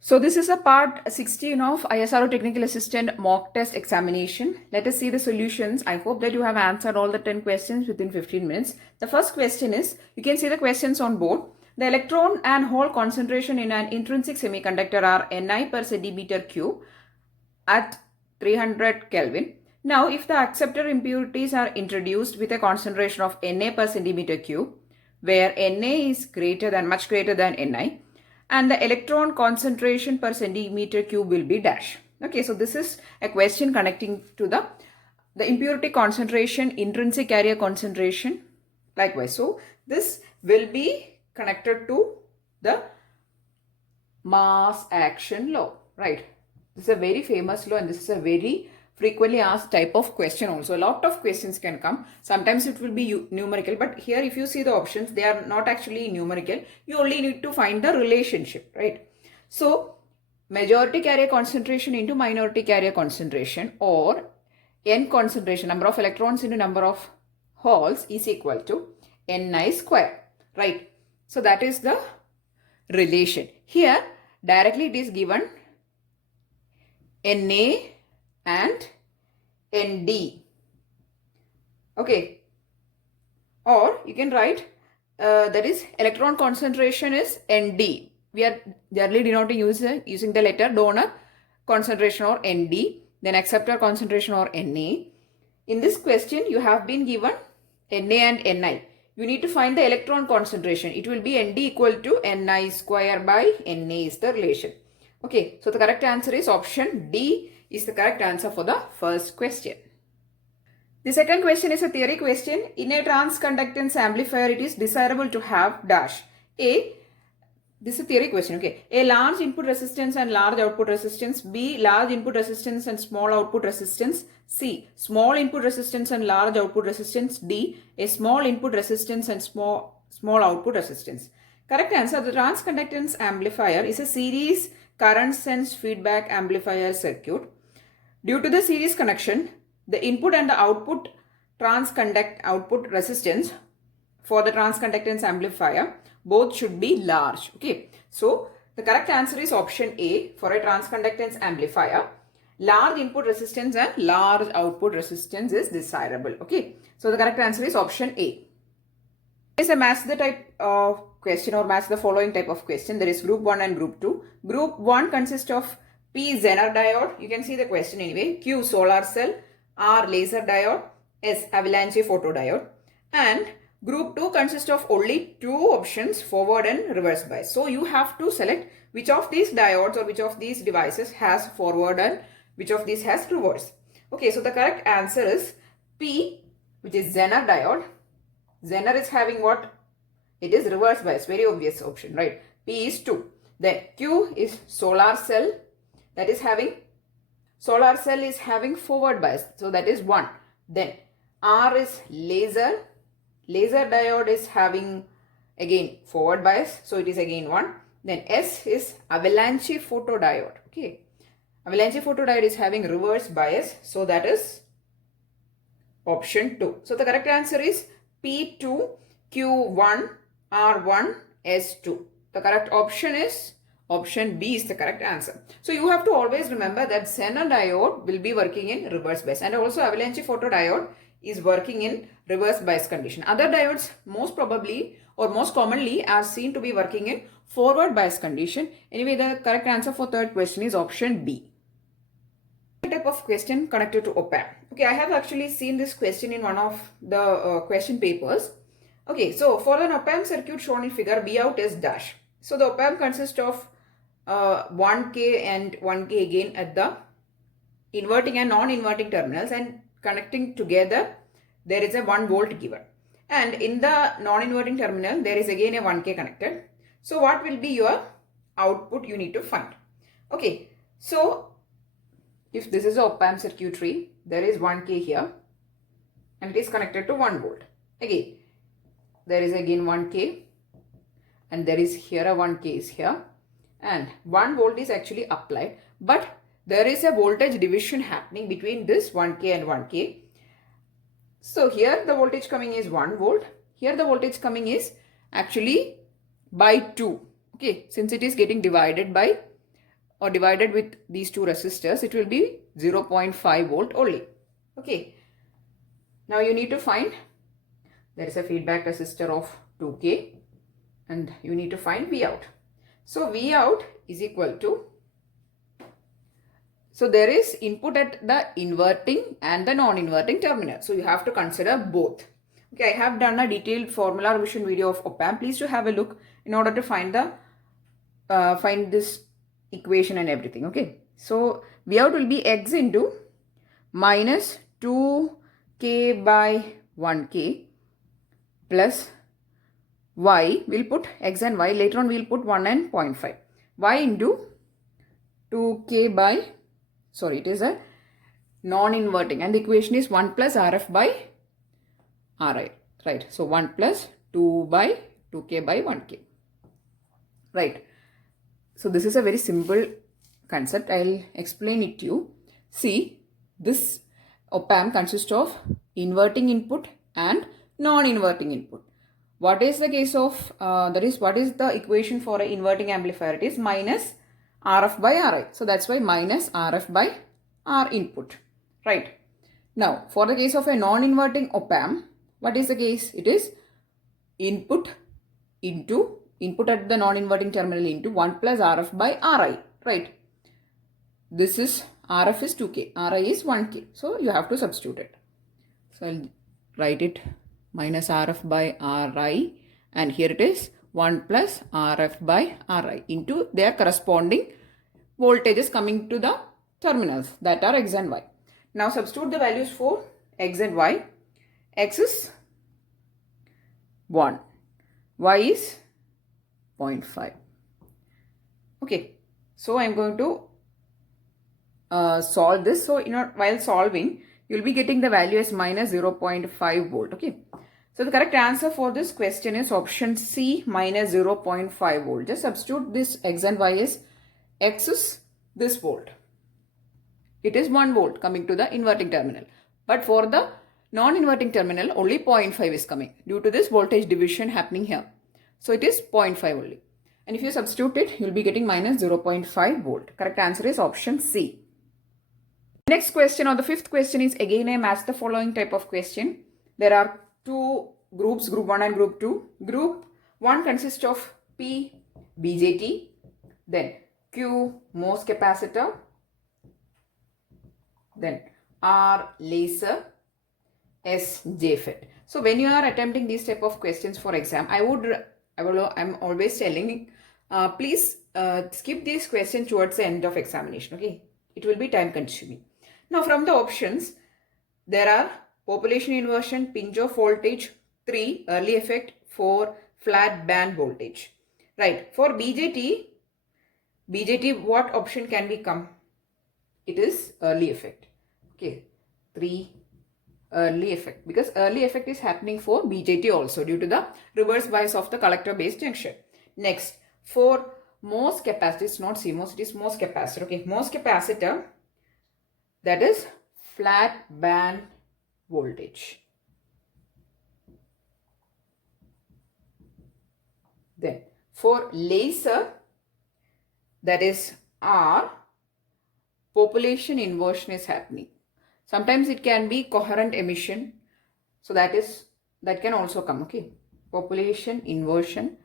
So this is a part 16 of ISRO Technical Assistant mock test examination. Let us see the solutions. I hope that you have answered all the 10 questions within 15 minutes. The first question is, you can see the questions on board. The electron and hole concentration in an intrinsic semiconductor are Ni per centimeter cube at 300 Kelvin. Now, if the acceptor impurities are introduced with a concentration of Na per centimeter cube, where Na is much greater than Ni, and the electron concentration per centimeter cube will be dash. Okay, so this is a question connecting to the impurity concentration, intrinsic carrier concentration, likewise. So this will be connected to the mass action law, right? This is a very famous law and this is a very frequently asked type of question also. A lot of questions can come. Sometimes it will be numerical, but here if you see the options, they are not actually numerical. You only need to find the relationship, right? So majority carrier concentration into minority carrier concentration, or N concentration, number of electrons into number of holes, is equal to Ni square, right? So that is the relation. Here directly it is given Na and Nd. Okay, or you can write that is electron concentration is Nd. We are generally denoting using the letter donor concentration or Nd, then acceptor concentration or Na. In this question you have been given Na and Ni. You need to find the electron concentration. It will be Nd equal to Ni square by Na is the relation. Okay, so the correct answer is option D is the correct answer for the first question. The second question is a theory question. In a transconductance amplifier, it is desirable to have dash. This is a theory question, okay. A, large input resistance and large output resistance. B, large input resistance and small output resistance. C, small input resistance and large output resistance. D, a small input resistance and small output resistance. Correct answer, the transconductance amplifier is a series current sense feedback amplifier circuit. Due to the series connection, the input and the output output resistance for the transconductance amplifier both should be large. Okay, so the correct answer is option A for a transconductance amplifier. Large input resistance and large output resistance is desirable. Okay, so the correct answer is option A. Is a match the type of question or match the following type of question. There is group 1 and group 2. Group 1 consists of P Zener diode. You can see the question anyway. Q solar cell. R laser diode. S avalanche photodiode. And group 2 consists of only two options, forward and reverse bias. So you have to select which of these diodes or which of these devices has forward and which of these has reverse. Okay, so the correct answer is P, which is Zener diode. Zener is having what? It is reverse bias, very obvious option, right? P is 2. Then Q is solar cell, that is having, solar cell is having forward bias, so that is 1. Then R is laser, laser diode is having again forward bias, so it is again 1. Then S is avalanche photodiode, okay. Avalanche photodiode is having reverse bias, so that is option 2. So the correct answer is P2, Q1, R1, S2. The correct option is option B is the correct answer. So you have to always remember that Zener diode will be working in reverse bias, and also avalanche photodiode is working in reverse bias condition. Other diodes most probably or most commonly are seen to be working in forward bias condition. Anyway, the correct answer for third question is option B. Type of question connected to op-amp. Okay, I have actually seen this question in one of the question papers. Okay, so for an op-amp circuit shown in figure, B out is dash. So the op-amp consists of 1K and 1K again at the inverting and non-inverting terminals, and connecting together there is a 1 volt given. And in the non-inverting terminal there is again a 1K connected. So what will be your output you need to find? Okay, so if this is a op-amp circuitry, there is 1K here and it is connected to 1 volt. Again, there is again 1K and there is here a 1K is here, and 1 volt is actually applied, but there is a voltage division happening between this 1K and 1K. So here the voltage coming is 1 volt, here the voltage coming is actually by 2. Okay, since it is getting divided by or divided with these two resistors, it will be 0.5 volt only. Okay. Now you need to find, there is a feedback resistor of 2K and you need to find V out. So V out is equal to, so there is input at the inverting and the non-inverting terminal. So you have to consider both. Okay, I have done a detailed formula revision video of op-amp. Please to have a look in order to find the find this equation and everything. Okay, so V out will be X into minus 2K by 1K plus Y. We'll put X and Y. Later on we'll put 1 and 0.5. Y into 2K by, sorry, it is a non-inverting, and the equation is 1 plus RF by RI, right? So 1 plus 2 by 2K by 1K, right? So this is a very simple concept. I'll explain it to you. See, this op-amp consists of inverting input and non-inverting input. What is the case of, that is, what is the equation for an inverting amplifier? It is minus RF by RI. So that's why minus RF by R input, right? Now, for the case of a non-inverting op-amp, what is the case? It is input into, input at the non-inverting terminal into 1 plus RF by RI, right? This is, RF is 2K, RI is 1K. So you have to substitute it. So I'll write it minus RF by RI, and here it is 1 plus RF by RI into their corresponding voltages coming to the terminals, that are X and Y. Now substitute the values for X and Y. X is 1, Y is 0.5. Okay, so I'm going to solve this. So while solving, you'll be getting the value as minus 0.5 volt. Okay, so the correct answer for this question is option C, minus 0.5 volt. Just substitute this X and Y as X is this volt. It is 1 volt coming to the inverting terminal. But for the non-inverting terminal, only 0.5 is coming due to this voltage division happening here. So it is 0.5 only. And if you substitute it, you'll be getting minus 0.5 volt. Correct answer is option C. Next question, or the fifth question, is again a match the following type of question. There are two groups, group 1 and group 2. Group 1 consists of P BJT, then Q MOS capacitor, then R laser, S JFET. So when you are attempting these type of questions for exam, I'm always telling, please skip these questions towards the end of examination. Okay, it will be time consuming. Now from the options, there are population inversion, pinch off voltage, 3 early effect, 4 flat band voltage. Right, for BJT, what option can become? It is early effect. Okay, 3 early effect, because early effect is happening for BJT also due to the reverse bias of the collector base junction. Next, for MOS capacitor, it's not CMOS, it is MOS capacitor. Okay, MOS capacitor, that is flat band voltage. Then for laser, that is R, population inversion is happening. Sometimes it can be coherent emission. So that can also come. Okay, population inversion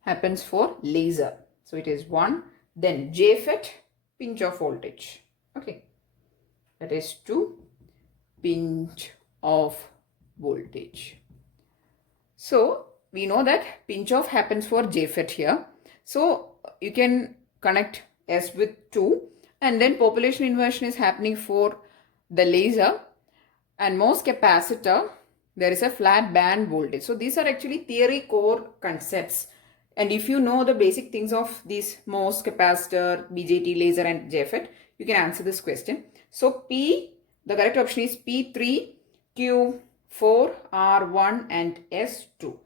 happens for laser. So it is 1. Then JFET, pinch off voltage. Okay, that is 2 pinch off voltage. So we know that pinch off happens for JFET here. So you can connect S with 2, and then population inversion is happening for the laser, and MOS capacitor, there is a flat band voltage. So these are actually theory core concepts, and if you know the basic things of these MOS capacitor, BJT, laser and JFET, you can answer this question. So P, the correct option is P3, Q4, R1 and S2,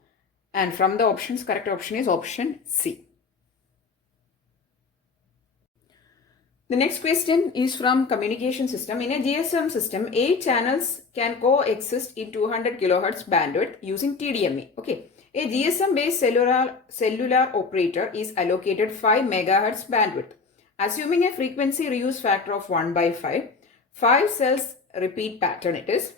and from the options, correct option is option C. The next question is from communication system. In a GSM system, 8 channels can coexist in 200 kHz bandwidth using TDMA. Okay, a GSM based cellular operator is allocated 5 MHz bandwidth Assuming a frequency reuse factor of 1 by 5, 5 cells repeat pattern it is.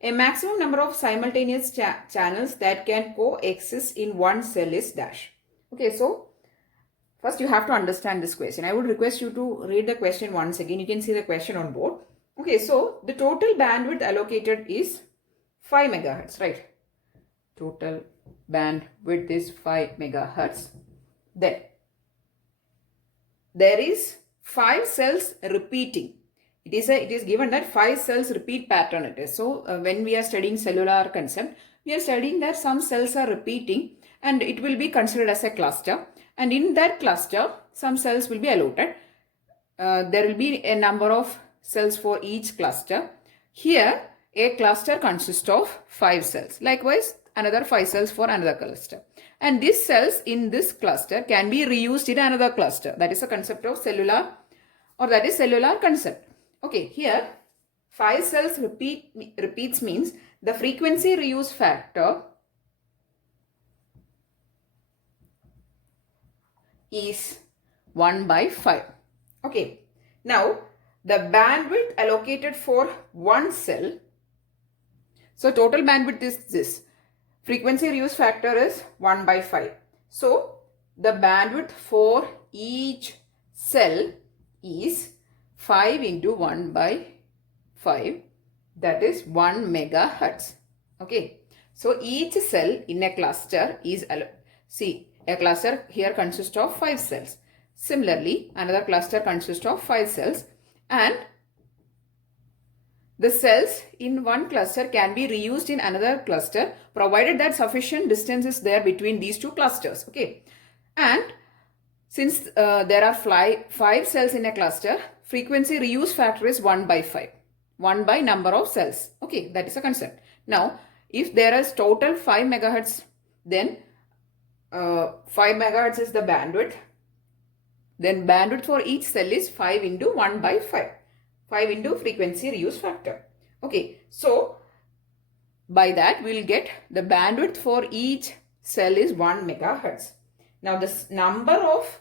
A maximum number of simultaneous channels that can coexist in one cell is dash. Okay, so first you have to understand this question. I would request you to read the question once again. You can see the question on board. Okay, so the total bandwidth allocated is 5 megahertz, right? Total bandwidth is 5 megahertz. Then there is 5 cells repeating. It is given that 5 cells repeat pattern it is. So when we are studying cellular concept, we are studying that some cells are repeating and it will be considered as a cluster. And in that cluster, some cells will be allotted. There will be a number of cells for each cluster. Here, a cluster consists of 5 cells. Likewise, another 5 cells for another cluster. And these cells in this cluster can be reused in another cluster. That is a concept of cellular, or that is cellular concept. Okay, here 5 cells repeats means the frequency reuse factor is 1 by 5. Okay, now the bandwidth allocated for one cell. So total bandwidth is this. Frequency reuse factor is 1 by 5. So the bandwidth for each cell is 5 into 1 by 5, that is 1 megahertz. Okay, so each cell in a cluster is, see, a cluster here consists of 5 cells. Similarly, another cluster consists of 5 cells, and the cells in one cluster can be reused in another cluster provided that sufficient distance is there between these two clusters. Okay, and since there are 5 cells in a cluster, frequency reuse factor is 1 by 5. 1 by number of cells. Okay, that is a concept. Now, if there is total 5 megahertz, then 5 megahertz is the bandwidth. Then bandwidth for each cell is 5 into 1 by 5. 5 into frequency reuse factor. Okay, so by that we will get the bandwidth for each cell is 1 megahertz. Now this number of,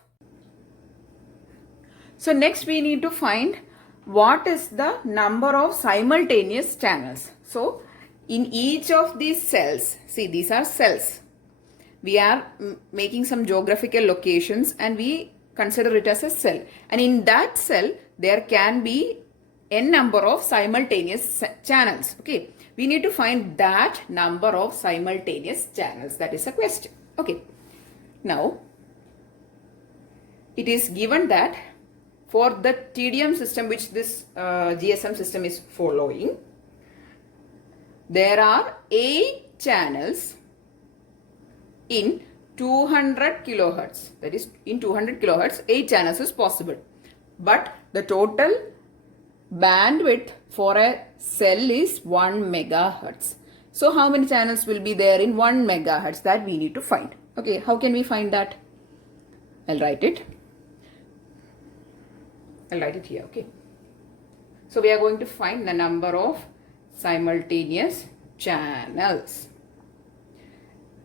so next we need to find what is the number of simultaneous channels. So in each of these cells, see these are cells. We are making some geographical locations and we consider it as a cell. And in that cell, there can be n number of simultaneous channels. Okay, we need to find that number of simultaneous channels. That is a question. Okay, now it is given that for the TDM system which this GSM system is following, there are 8 channels in 200 kilohertz. That is, in 200 kilohertz, 8 channels is possible. But the total bandwidth for a cell is 1 megahertz. So how many channels will be there in 1 megahertz? That we need to find. Okay, how can we find that? I'll write it. I'll write it here. Okay. So we are going to find the number of simultaneous channels.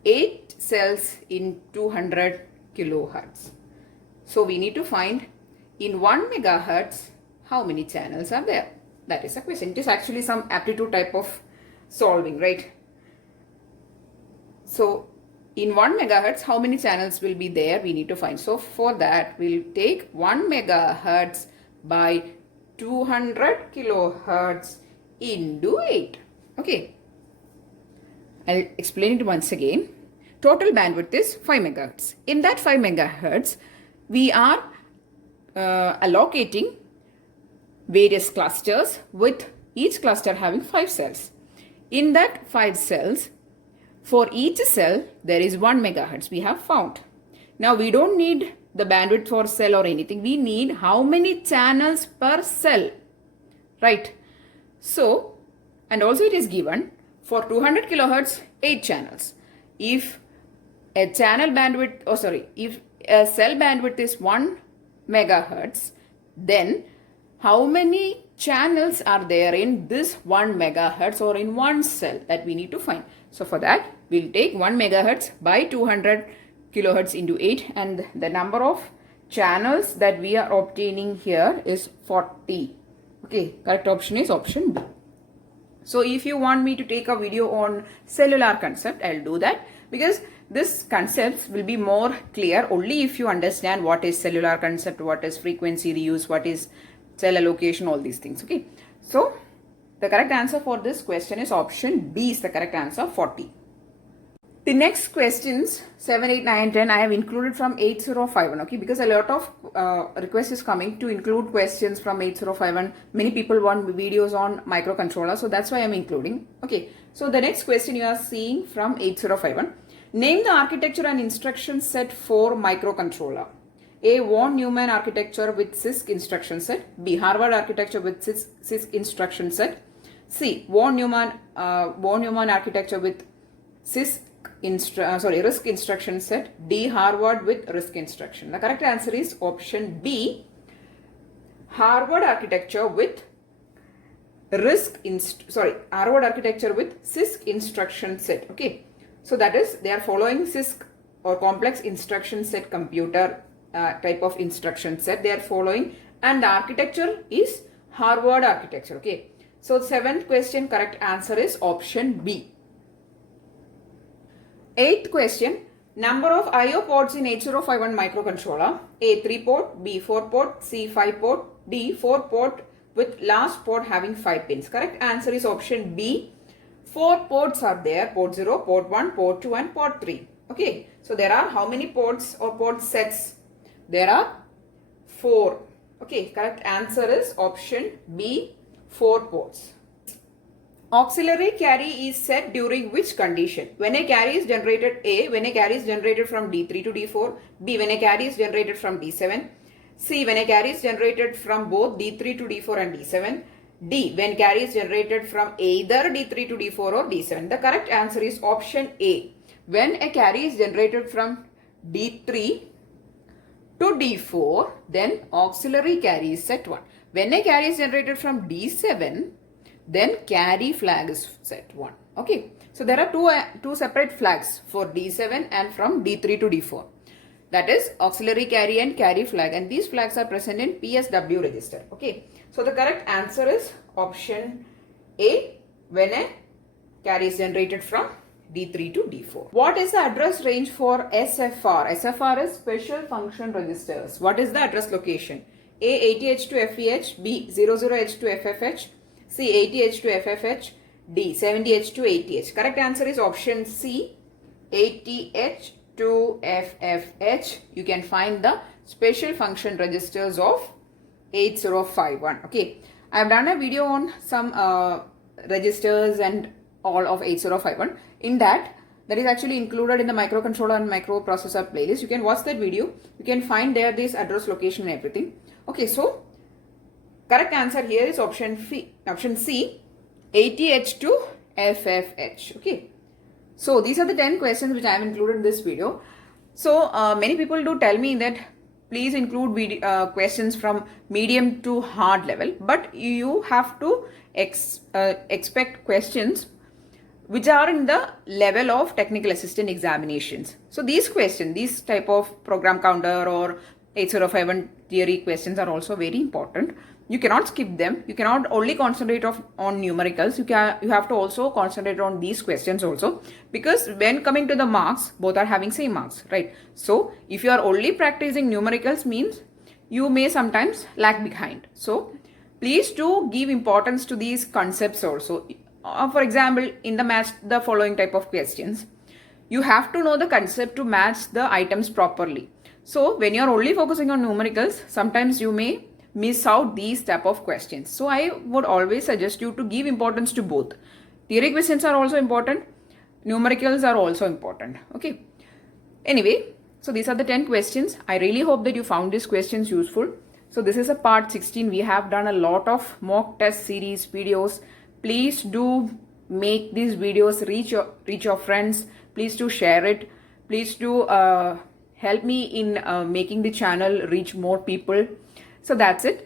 8 cells in 200 kilohertz. So we need to find in 1 megahertz how many channels are there. That is a question. It is actually some aptitude type of solving, right? So in 1 megahertz how many channels will be there we need to find. So for that we'll take 1 megahertz by 200 kilohertz into 8. Okay. I'll explain it once again. Total bandwidth is 5 megahertz. In that 5 megahertz, we are allocating various clusters with each cluster having 5 cells. In that 5 cells, for each cell, there is 1 megahertz we have found. Now, we don't need the bandwidth for cell or anything. We need how many channels per cell, right? So, and also it is given for 200 kilohertz, 8 channels. If a channel bandwidth, if a cell bandwidth is 1 megahertz, then how many channels are there in this 1 megahertz or in one cell that we need to find. So for that, we'll take 1 megahertz by 200 kilohertz into 8 and the number of channels that we are obtaining here is 40. Okay, correct option is option B. So if you want me to take a video on cellular concept, I'll do that, because this concepts will be more clear only if you understand what is cellular concept, what is frequency reuse, what is cell allocation, all these things. Okay, so the correct answer for this question is option B is the correct answer, 40. The next questions 7, 8, 9, 10 I have included from 8051, okay, because a lot of request is coming to include questions from 8051. Many people want videos on microcontroller, so that's why I'm including. Okay, so the next question you are seeing from 8051. Name the architecture and instruction set for microcontroller. A. Von Neumann architecture with CISC instruction set. B. Harvard architecture with CISC instruction set. C. Von Neumann architecture with CISC RISC instruction set. D. Harvard with RISC instruction. The correct answer is option B. Harvard architecture with Harvard architecture with CISC instruction set. Okay, so that is they are following CISC or complex instruction set computer type of instruction set they are following, and the architecture is Harvard architecture. Okay, so 7th question correct answer is option B. 8th question, number of I/O ports in 8051 microcontroller. A. 3 port, B. 4 port, C. 5 port, D. 4 port with last port having 5 pins. Correct answer is option B. 4 ports are there, port 0, port 1, port 2 and port 3. Okay, so there are how many ports or port sets? There are 4. Okay, correct answer is option B, 4 ports. Auxiliary carry is set during which condition? When a carry is generated, A. When a carry is generated from D3 to D4. B. When a carry is generated from D7. C. When a carry is generated from both D3 to D4 and D7. D. When carry is generated from either D3 to D4 or D7. The correct answer is option A. When a carry is generated from D3 to D4, then auxiliary carry is set 1. When a carry is generated from D7, then carry flag is set 1. Okay, so there are two separate flags for D7 and from D3 to D4. That is auxiliary carry and carry flag, and these flags are present in PSW register. Okay, so the correct answer is option A, when a carry is generated from D3 to D4. What is the address range for SFR? SFR is special function registers. What is the address location? A. 80H to FEH, B. 00H to FFH, C. 80H to FFH, D. 70H to 80H. Correct answer is option C, 80H to FFH. You can find the special function registers of 8051. Okay, I have done a video on some registers and all of 8051. In that is actually included in the microcontroller and microprocessor playlist. You can watch that video. You can find there this address, location and everything. Okay, so correct answer here is option C, 80H to FFH. Okay, so these are the 10 questions which I have included in this video. So many people do tell me that please include questions from medium to hard level, but you have to expect questions which are in the level of technical assistant examinations. So these questions, these type of program counter or 8051 theory questions are also very important. You cannot skip them. You cannot only concentrate on numericals. You have to also concentrate on these questions also, because when coming to the marks, both are having same marks, right? So if you are only practicing numericals, means you may sometimes lag behind. So please do give importance to these concepts also. For example, in the match the following type of questions, you have to know the concept to match the items properly. So when you are only focusing on numericals, sometimes you may miss out these type of questions. So I would always suggest you to give importance to both. Theory questions are also important. Numericals are also important. Okay. Anyway, so these are the 10 questions. I really hope that you found these questions useful. So this is a part 16. We have done a lot of mock test series videos. Please do make these videos reach your friends. Please do share it. Please do help me in making the channel reach more people. So that's it.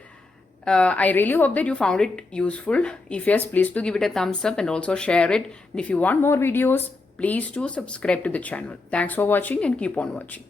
I really hope that you found it useful. If yes, please do give it a thumbs up and also share it. And if you want more videos, please do subscribe to the channel. Thanks for watching and keep on watching.